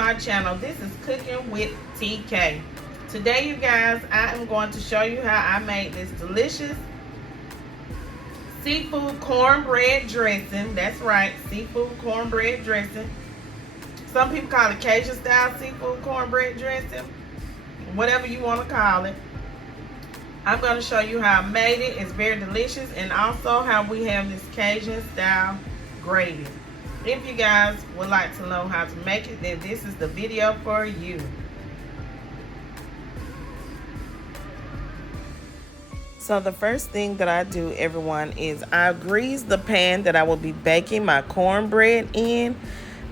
my channel. This is Cooking with TK. Today, you guys, I am going to show you how I made this delicious seafood cornbread dressing. That's right, seafood cornbread dressing. Some people call it Cajun style seafood cornbread dressing, whatever you want to call it. I'm going to show you how I made it. It's very delicious, and also how we have this Cajun style gravy. If you guys would like to know how to make it, then this is the video for you. So the first thing that I do, everyone, is I grease the pan that I will be baking my cornbread in.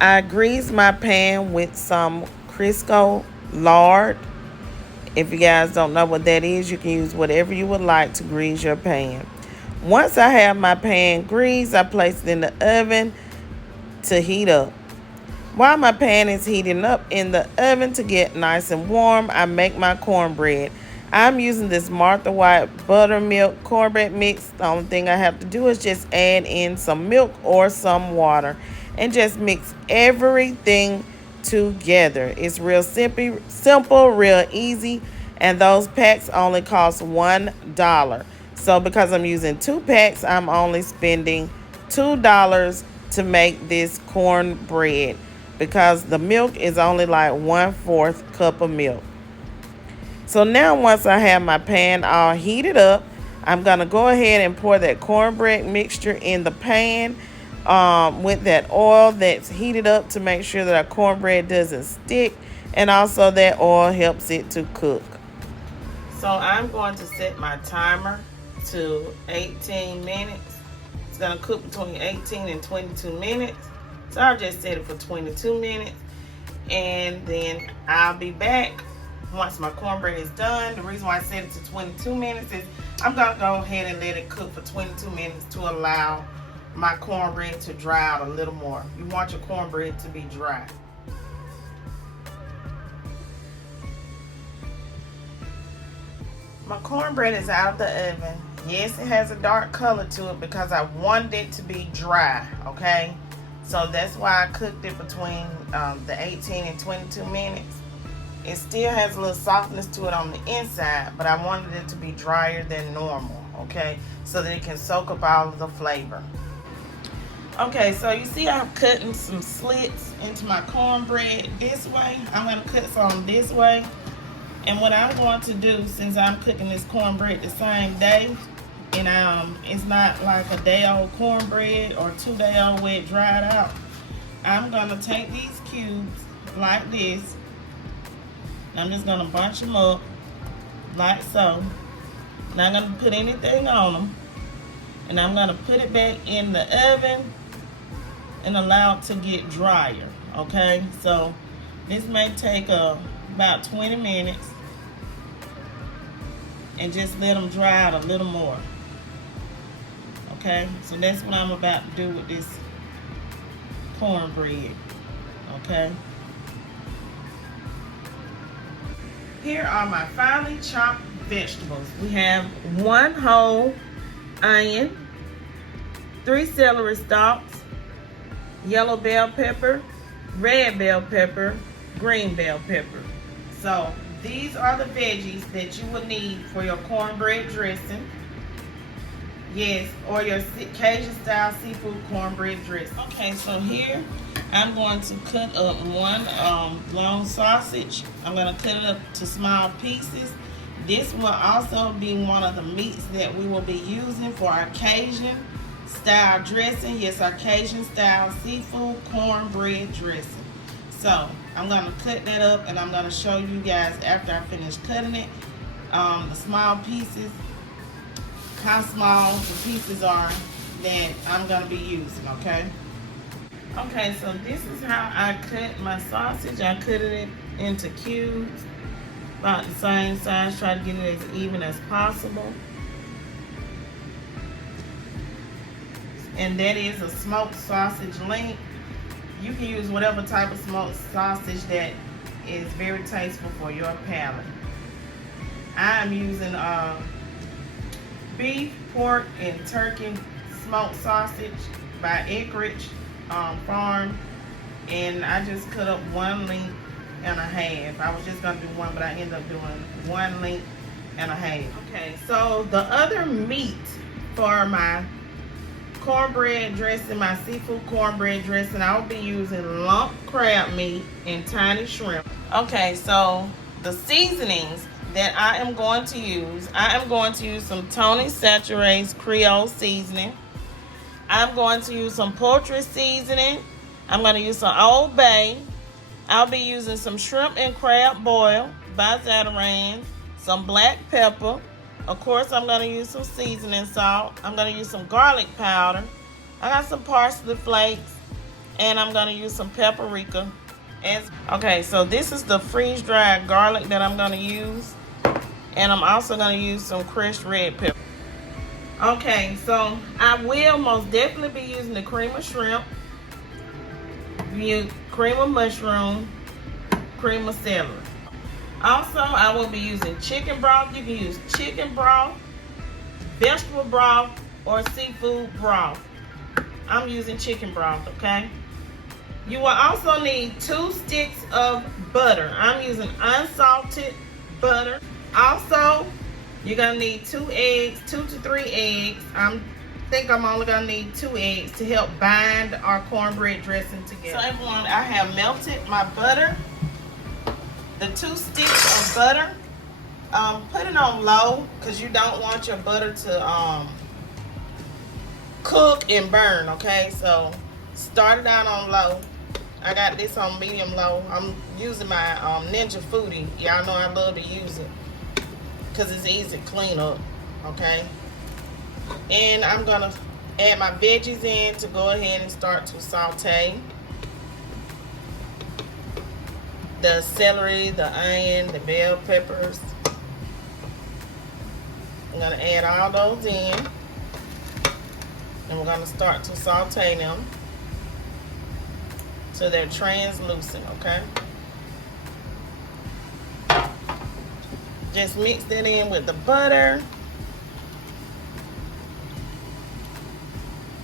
I grease my pan with some Crisco lard. If you guys don't know what that is, you can use whatever you would like to grease your pan. Once I have my pan greased, I place it in the oven to heat up. While my pan is heating up in the oven to get nice and warm, I make my cornbread. I'm using this Martha White buttermilk cornbread mix. The only thing I have to do is just add in some milk or some water and just mix everything together. It's real simple, real easy, and those packs only cost $1. So because I'm using 2 packs, I'm only spending $2 to make this cornbread, because the milk is only like 1/4 cup of milk. So now once I have my pan all heated up, I'm going to go ahead and pour that cornbread mixture in the pan with that oil that's heated up to make sure that our cornbread doesn't stick, and also that oil helps it to cook. So I'm going to set my timer to 18 minutes. It's going to cook between 18 and 22 minutes. So I'll just set it for 22 minutes. And then I'll be back once my cornbread is done. The reason why I set it to 22 minutes is I'm going to go ahead and let it cook for 22 minutes to allow my cornbread to dry out a little more. You want your cornbread to be dry. My cornbread is out of the oven. Yes, it has a dark color to it because I wanted it to be dry, okay? So that's why I cooked it between the 18 and 22 minutes. It still has a little softness to it on the inside, but I wanted it to be drier than normal, okay? So that it can soak up all of the flavor. Okay, so you see I'm cutting some slits into my cornbread this way. I'm going to cut some this way. And what I'm going to do, since I'm cooking this cornbread the same day, and it's not like a day-old cornbread or 2-day-old where it dried out, I'm going to take these cubes like this. I'm just going to bunch them up like so. Not going to put anything on them. And I'm going to put it back in the oven and allow it to get drier, okay? So this may take about 20 minutes, and just let them dry out a little more, okay? So that's what I'm about to do with this cornbread, okay? Here are my finely chopped vegetables. We have 1 whole onion, 3 celery stalks, yellow bell pepper, red bell pepper, green bell pepper. So these are the veggies that you will need for your cornbread dressing. Yes, or your Cajun style seafood cornbread dressing. Okay, so here I'm going to cut up 1 long sausage. I'm going to cut it up to small pieces. This will also be one of the meats that we will be using for our Cajun style dressing. Yes, our Cajun style seafood cornbread dressing. So I'm going to cut that up, and I'm going to show you guys after I finish cutting it, the small pieces, how small the pieces are that I'm going to be using, okay? Okay, so this is how I cut my sausage. I cut it into cubes, about the same size. Try to get it as even as possible. And that is a smoked sausage link. You can use whatever type of smoked sausage that is very tasteful for your palate. I am using beef, pork, and turkey smoked sausage by Acreage Farm. And I just cut up 1 length and a half. I was just gonna do one, but I ended up doing 1 length and a half. Okay, so the other meat for my cornbread dressing, my seafood cornbread dressing, I'll be using lump crab meat and tiny shrimp. Okay, so the seasonings that I am going to use some Tony Chature's Creole seasoning. I'm going to use some poultry seasoning. I'm going to use some Old Bay. I'll be using some shrimp and crab boil by Zatarain, some black pepper. Of course, I'm going to use some seasoning salt. I'm going to use some garlic powder. I got some parsley flakes, and I'm going to use some paprika. Okay, so this is the freeze-dried garlic that I'm going to use, and I'm also going to use some crushed red pepper. Okay, so I will most definitely be using the cream of shrimp, cream of mushroom, cream of celery. Also, I will be using chicken broth. You can use chicken broth, vegetable broth, or seafood broth. I'm using chicken broth, okay? You will also need 2 sticks of butter. I'm using unsalted butter. Also, you're gonna need 2 eggs, 2 to 3 eggs. I think I'm only gonna need 2 eggs to help bind our cornbread dressing together. So everyone, I have melted my butter. The 2 sticks of butter, put it on low because you don't want your butter to cook and burn, okay? So start it out on low. I got this on medium low. I'm using my Ninja Foodie. Y'all know I love to use it because it's easy to clean up, okay? And I'm gonna add my veggies in to go ahead and start to saute. The celery, the onion, the bell peppers. I'm gonna add all those in. And we're gonna start to saute them so they're translucent, okay? Just mix that in with the butter.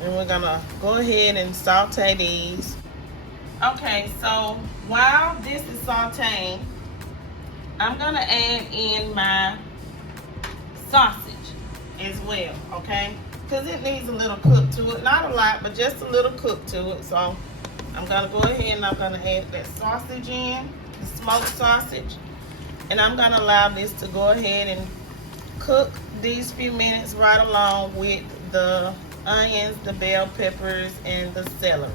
And we're gonna go ahead and saute these. Okay, so while this is sauteing, I'm gonna add in my sausage as well, okay? Because it needs a little cook to it. Not a lot, but just a little cook to it. So I'm gonna go ahead and I'm gonna add that sausage in, the smoked sausage. And I'm gonna allow this to go ahead and cook these few minutes right along with the onions, the bell peppers, and the celery.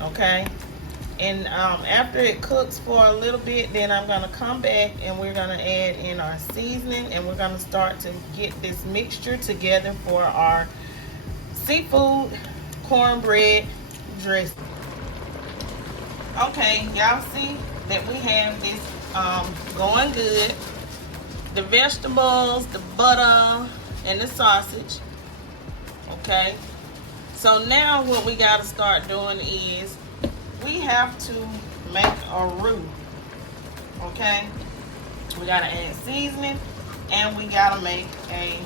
Okay, and after it cooks for a little bit, then I'm gonna come back and we're gonna add in our seasoning, and we're gonna start to get this mixture together for our seafood cornbread dressing. Okay, y'all see that we have this going good. The vegetables, the butter, and the sausage. Okay. So now what we got to start doing is we have to make a roux, okay? We got to add seasoning and we got to make a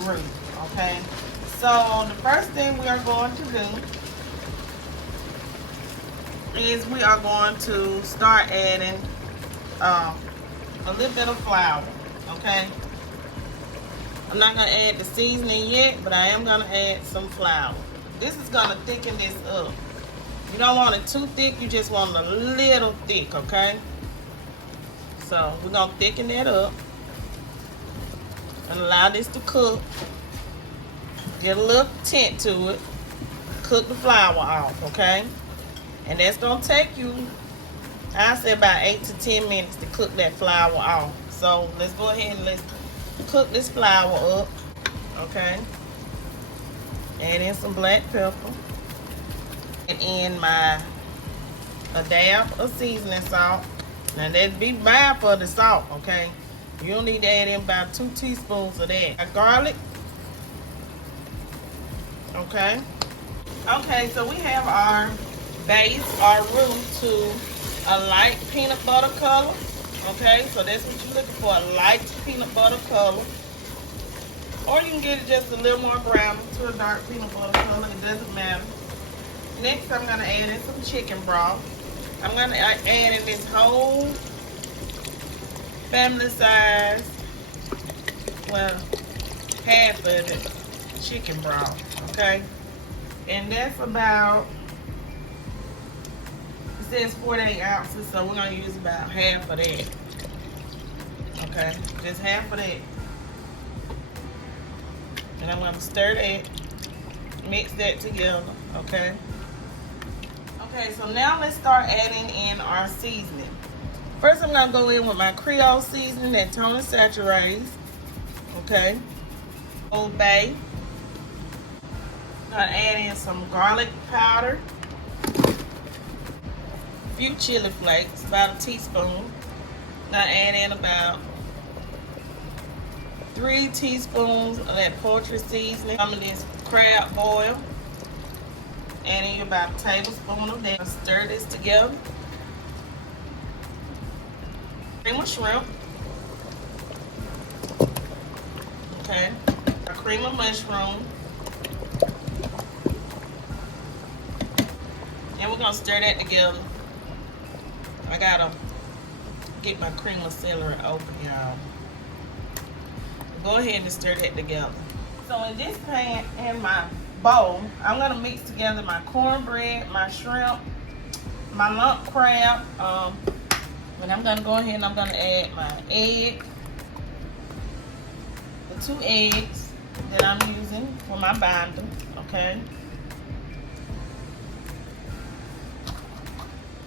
roux, okay? So the first thing we are going to do is we are going to start adding a little bit of flour, okay? I'm not going to add the seasoning yet, but I am going to add some flour. This is going to thicken this up. You don't want it too thick, you just want it a little thick, okay? So we're going to thicken that up and allow this to cook. Get a little tint to it. Cook the flour off, okay? And that's going to take you, I say about 8 to 10 minutes to cook that flour off. So let's go ahead and let's cook this flour up, okay? Add in some black pepper. And in a dab of seasoning salt. Now that'd be mindful of the salt, okay? You don't need to add in about 2 teaspoons of that. Garlic, okay? Okay, so we have our base, our roux to a light peanut butter color. Okay, so that's what you're looking for, a light peanut butter color. Or you can get it just a little more brown to a dark peanut butter color, it doesn't matter. Next, I'm gonna add in some chicken broth. I'm gonna add in this whole family size, well, half of it, chicken broth, okay? And that's about, it says 48 ounces, so we're gonna use about half of that, okay? Just half of that. And I'm gonna stir that, mix that together, okay? Okay, so now let's start adding in our seasoning. First, I'm gonna go in with my Creole seasoning that Tony saturates, okay? Old Bay. I'm gonna add in some garlic powder, a few chili flakes, about a teaspoon. I'm gonna add in about 3 teaspoons of that poultry seasoning. Some of this crab oil. Adding about a tablespoon of that. Stir this together. Cream of shrimp. Okay. A cream of mushroom. And we're gonna stir that together. I gotta get my cream of celery open, y'all. Go ahead and stir that together. So in this pan, in my bowl, I'm gonna mix together my cornbread, my shrimp, my lump crab, and I'm gonna go ahead and I'm gonna add my egg, the 2 eggs that I'm using for my binder, okay?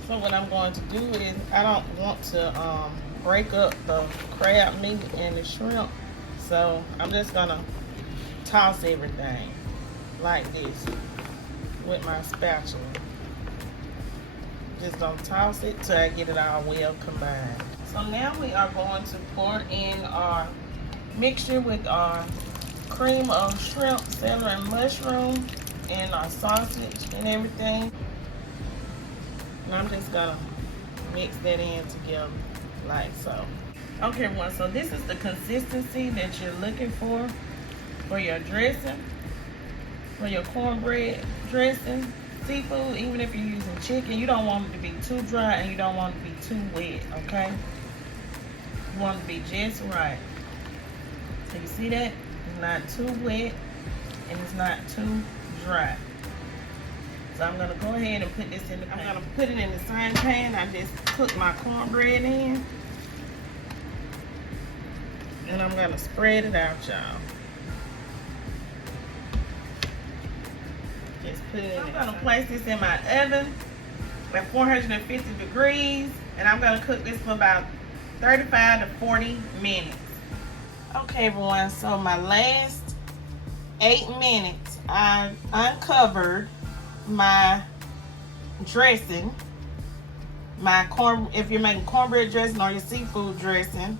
So what I'm going to do is, I don't want to break up the crab meat and the shrimp, so I'm just gonna toss everything like this with my spatula. Just gonna toss it till I get it all well combined. So now we are going to pour in our mixture with our cream of shrimp, celery, and mushroom, and our sausage and everything. And I'm just gonna mix that in together like so. Okay, everyone, so this is the consistency that you're looking for your dressing, for your cornbread dressing. Seafood, even if you're using chicken, you don't want it to be too dry and you don't want it to be too wet, okay? You want it to be just right. So you see that? It's not too wet and it's not too dry. So I'm gonna go ahead and put this in the pan. I'm gonna put it in the same pan I just cooked my cornbread in. And I'm gonna spread it out, y'all. Just put it in. I'm gonna place this in my oven at 450 degrees, and I'm gonna cook this for about 35 to 40 minutes. Okay, everyone, so my last 8 minutes, I uncovered my dressing, if you're making cornbread dressing or your seafood dressing,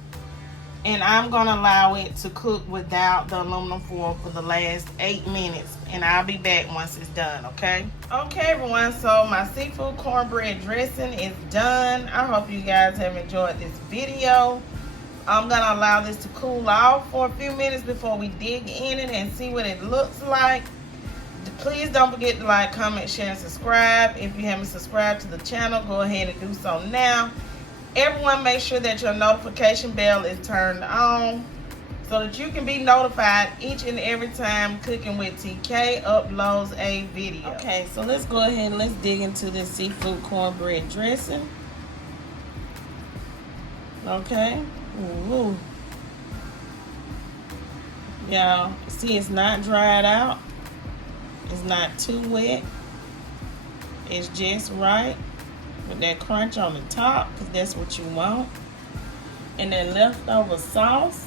and I'm gonna allow it to cook without the aluminum foil for the last 8 minutes, and I'll be back once it's done, okay? Okay, everyone, so my seafood cornbread dressing is done. I hope you guys have enjoyed this video. I'm gonna allow this to cool off for a few minutes before we dig in it and see what it looks like. Please don't forget to like, comment, share, and subscribe. If you haven't subscribed to the channel, go ahead and do so now. Everyone, make sure that your notification bell is turned on so that you can be notified each and every time Cooking with TK uploads a video. Okay, so let's go ahead and let's dig into this seafood cornbread dressing. Okay. Ooh. Y'all, see, it's not dried out. It's not too wet. It's just right with that crunch on the top, because that's what you want. And then leftover sauce,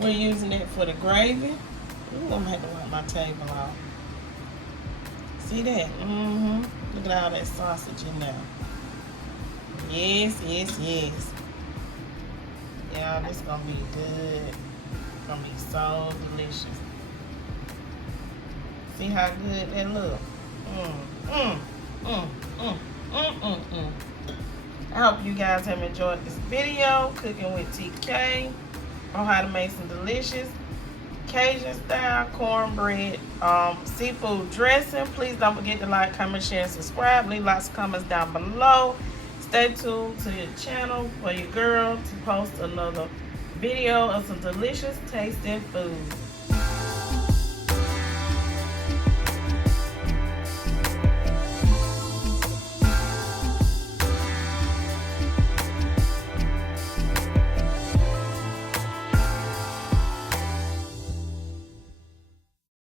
we're using it for the gravy. Ooh, I'm gonna have to wipe my table off. See that? Look at all that sausage in there. Yes, yes, yes. Yeah, this is gonna be good. It's gonna be so delicious. See how good that look? I hope you guys have enjoyed this video, Cooking with TK, on how to make some delicious Cajun style cornbread seafood dressing. Please don't forget to like, comment, share, and subscribe. Leave lots of comments down below. Stay tuned to your channel for your girl to post another video of some delicious tasting food.